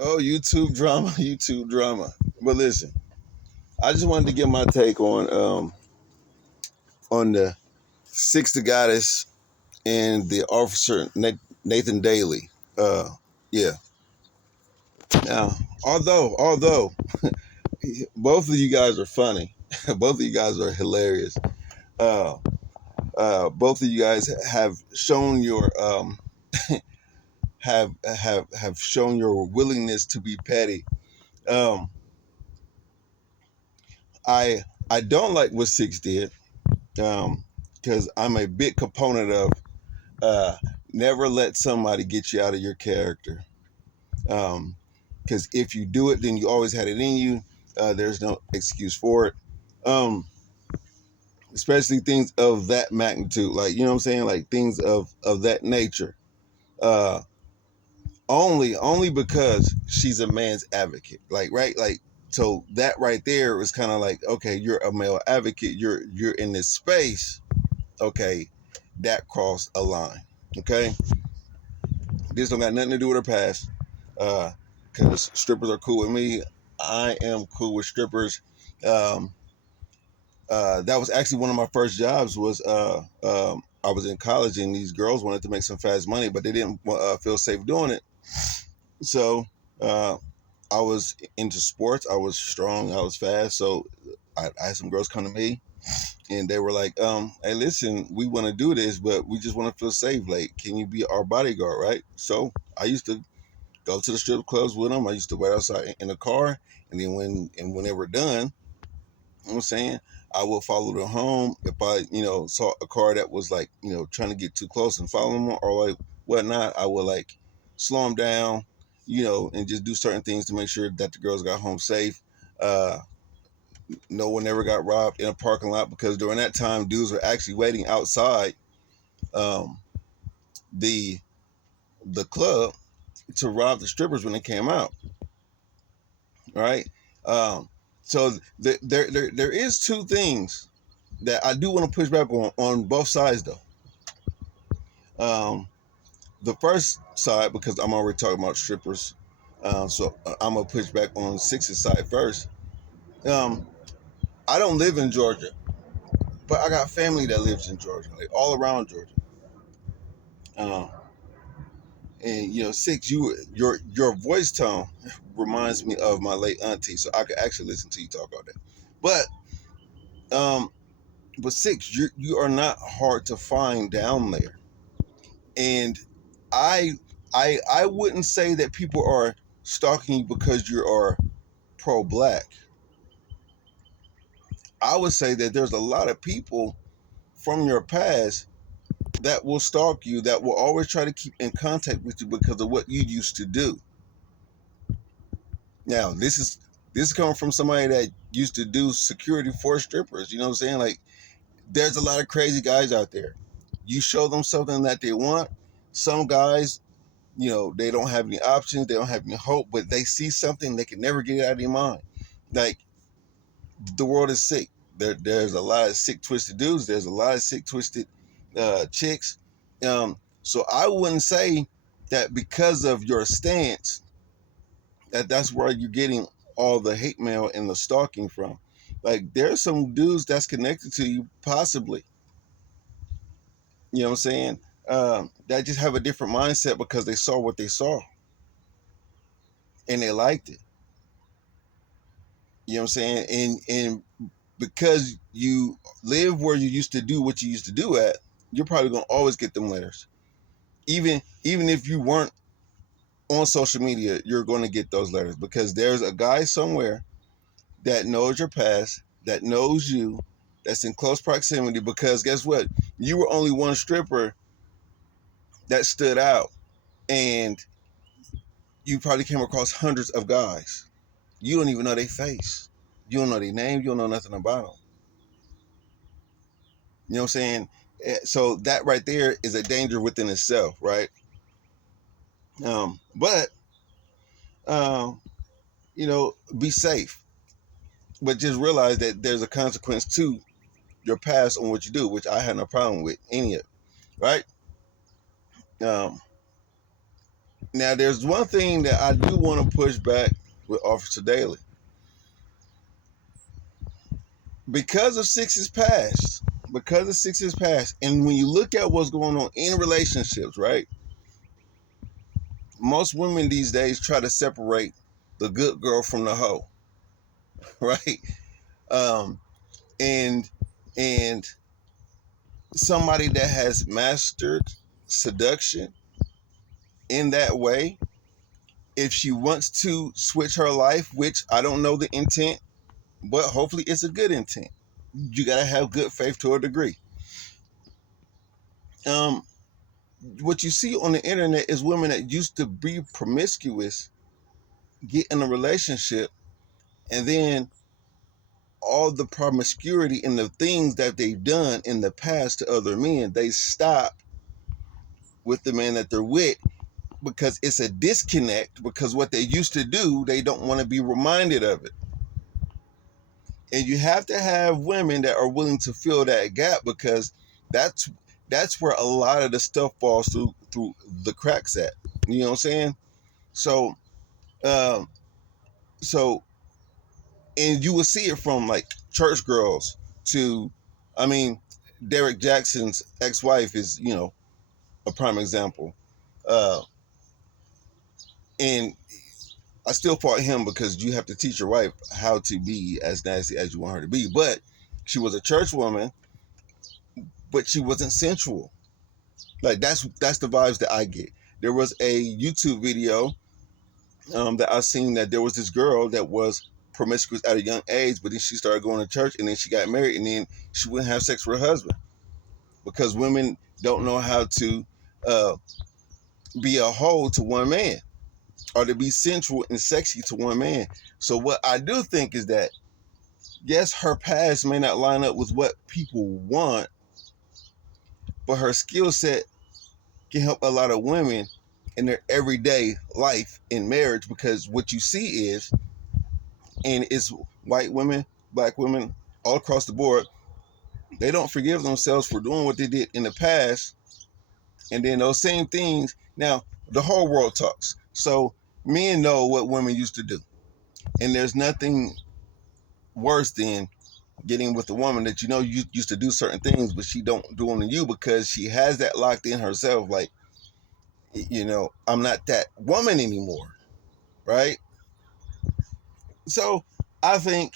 Oh, YouTube drama, YouTube drama. But listen, I just wanted to get my take on the Six the Goddess and the officer Nathan Daly. Yeah. Now, although both of you guys are funny, both of you guys are hilarious. Uh, both of you guys have shown your have shown your willingness to be petty. Um, I I don't like what Six did because I'm a big component of uh, never let somebody get you out of your character. Because if you do it, then you always had it in you. There's no excuse for it. Um, Especially things of that magnitude, like you know what I'm saying, like things of that nature. Uh, only because she's a man's advocate, like right, like so that right there was kind of like, okay, you're a male advocate, you're in this space, okay, that crossed a line, okay. This don't got nothing to do with her past, because strippers are cool with me. I am cool with strippers. Um, that was actually one of my first jobs. Was I was in college and these girls wanted to make some fast money, but they didn't feel safe doing it. So uh, I was into sports. I was strong. I was fast. So I had some girls come to me and they were like, "Hey, listen, we want to do this, but we just want to feel safe. Like, can you be our bodyguard, right?" So I used to go to the strip clubs with them. I used to wait outside in the car, and then when they were done, you know what I'm saying, I would follow them home. If I, saw a car that was like, trying to get too close and follow them or like whatnot, I would like slow them down, and just do certain things to make sure that the girls got home safe. Uh, no one ever got robbed in a parking lot because during that time, dudes were actually waiting outside um, the the club to rob the strippers when they came out. Right. Um, so there is two things that I do want to push back on both sides though. Um, the first side, because I'm already talking about strippers, so I'm gonna push back on Six's side first. Um, I don't live in Georgia, but I got family that lives in Georgia, like all around Georgia. Um, and Six, your voice tone reminds me of my late auntie, so I could actually listen to you talk all day. Um, but Six, you are not hard to find down there, and I I wouldn't say that people are stalking you because you are pro-black. I would say that there's a lot of people from your past that will stalk you, that will always try to keep in contact with you because of what you used to do. Now, this is coming from somebody that used to do security for strippers. You know what I'm saying? Like, there's a lot of crazy guys out there. You show them something that they want. Some guys, they don't have any options, they don't have any hope, but they see something they can never get it out of their mind. Like, the world is sick. There's a lot of sick, twisted dudes. There's a lot of sick, twisted chicks. So I wouldn't say that because of your stance that's where you're getting all the hate mail and the stalking from. Like, there's some dudes that's connected to you, possibly. You know what I'm saying? That just have a different mindset because they saw what they saw and they liked it. You know what I'm saying? And because you live where you used to do what you used to do at, you're probably gonna always get them letters. Even if you weren't on social media, you're gonna get those letters because there's a guy somewhere that knows your past, that knows you, that's in close proximity. Because guess what? You were only one stripper that stood out, and you probably came across hundreds of guys. You don't even know their face. You don't know their name. You don't know nothing about them. You know what I'm saying? So that right there is a danger within itself, right? But um, be safe, but just realize that there's a consequence to your past on what you do, which I had no problem with any of it, right? Um, Now, there's one thing that I do want to push back with Officer Daly. Because of Six's past, and when you look at what's going on in relationships, right? Most women these days try to separate the good girl from the hoe, right? Um, and and somebody that has mastered seduction in that way, if she wants to switch her life, which I don't know the intent, but hopefully it's a good intent. You gotta have good faith to a degree. Um, what you see on the internet is women that used to be promiscuous get in a relationship, and then all the promiscuity and the things that they've done in the past to other men, they stop with the man that they're with because it's a disconnect, because what they used to do, they don't want to be reminded of it. And you have to have women that are willing to fill that gap, because that's that's where a lot of the stuff falls through the cracks at. You know what I'm saying? So um so and you will see it from like church girls to, I mean, Derek Jackson's ex-wife is, a prime example. Uh and I still fought him, because you have to teach your wife how to be as nasty as you want her to be. But she was a church woman, but she wasn't sensual. Like that's the vibes that I get. There was a YouTube video that I seen that there was this girl that was promiscuous at a young age, but then she started going to church, and then she got married, and then she wouldn't have sex with her husband, because women don't know how to uh, be a hoe to one man, or to be sensual and sexy to one man. So what I do think is that, yes, her past may not line up with what people want, but her skill set can help a lot of women in their everyday life in marriage, because what you see is, and it's white women, black women, all across the board, they don't forgive themselves for doing what they did in the past. And then those same things, now the whole world talks. So men know what women used to do. And there's nothing worse than getting with a woman that you used to do certain things, but she don't do them to you, because she has that locked in herself. Like, I'm not that woman anymore, right? So I think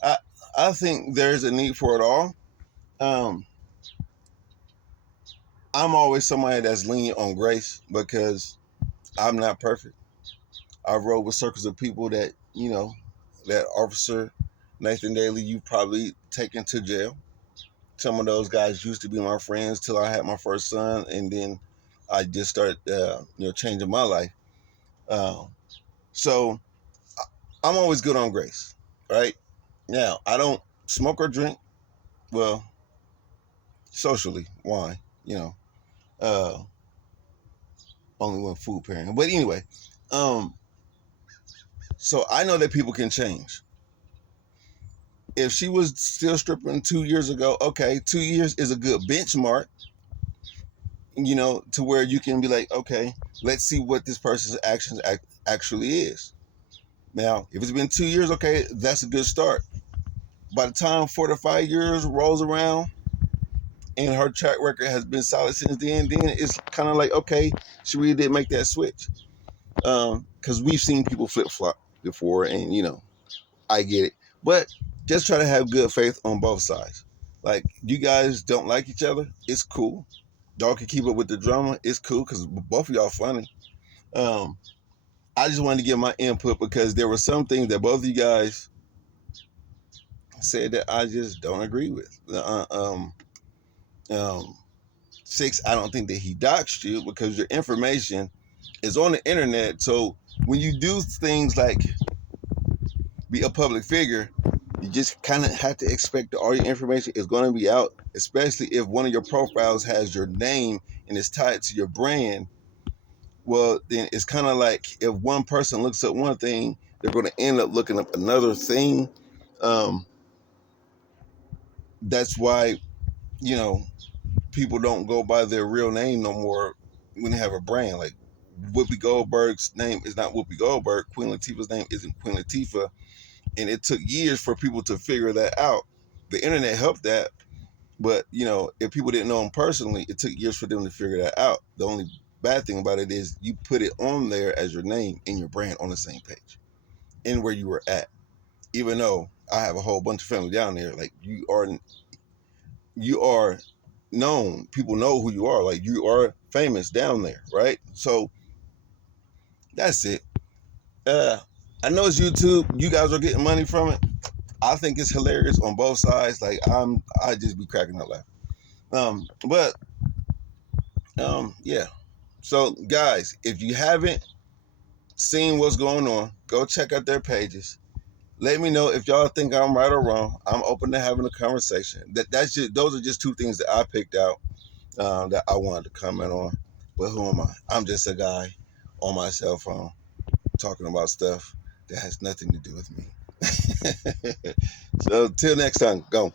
I I think there's a need for it all. Um, I'm always somebody that's lenient on grace, because I'm not perfect. I've rode with circles of people that, that Officer Nathan Daly, you probably taken to jail. Some of those guys used to be my friends till I had my first son, and then I just started, changing my life. Um, so I'm always good on grace, right? Now, I don't smoke or drink. Well, socially, wine, uh, only when food pairing. But anyway, um, so I know that people can change. If she was still stripping 2 years ago, okay, 2 years is a good benchmark, to where you can be like, okay, let's see what this person's actions actually is. Now, if it's been 2 years, okay, that's a good start. By the time 4 to 5 years rolls around and her track record has been solid since then it's kind of like, okay, she really did make that switch. Because we've seen people flip flop before, and I get it, but just try to have good faith on both sides. Like, you guys don't like each other, it's cool. Y'all can keep up with the drama, it's cool, because both of y'all funny. Um, I just wanted to give my input, because there were some things that both of you guys said that I just don't agree with. Um, Six, I don't think that he doxed you, because your information is on the internet. So when you do things like be a public figure, you just kind of have to expect that all your information is going to be out, especially if one of your profiles has your name and is tied to your brand. Well, then it's kind of like, if one person looks up one thing, they're going to end up looking up another thing. Um, that's why, you know, people don't go by their real name no more when they have a brand. Like, Whoopi Goldberg's name is not Whoopi Goldberg. Queen Latifah's name isn't Queen Latifah. And it took years for people to figure that out. The internet helped that, but if people didn't know him personally, it took years for them to figure that out. The only bad thing about it is you put it on there as your name and your brand on the same page and where you were at. Even though I have a whole bunch of family down there, like you are known. People know who you are. Like you are famous down there, right? So that's it. I know it's YouTube. You guys are getting money from it. I think it's hilarious on both sides. Like I just be cracking up laughing. Yeah. So guys, if you haven't seen what's going on, go check out their pages. Let me know if y'all think I'm right or wrong. I'm open to having a conversation. Those are just two things that I picked out that I wanted to comment on. But who am I? I'm just a guy on my cell phone talking about stuff that has nothing to do with me. So till next time, go.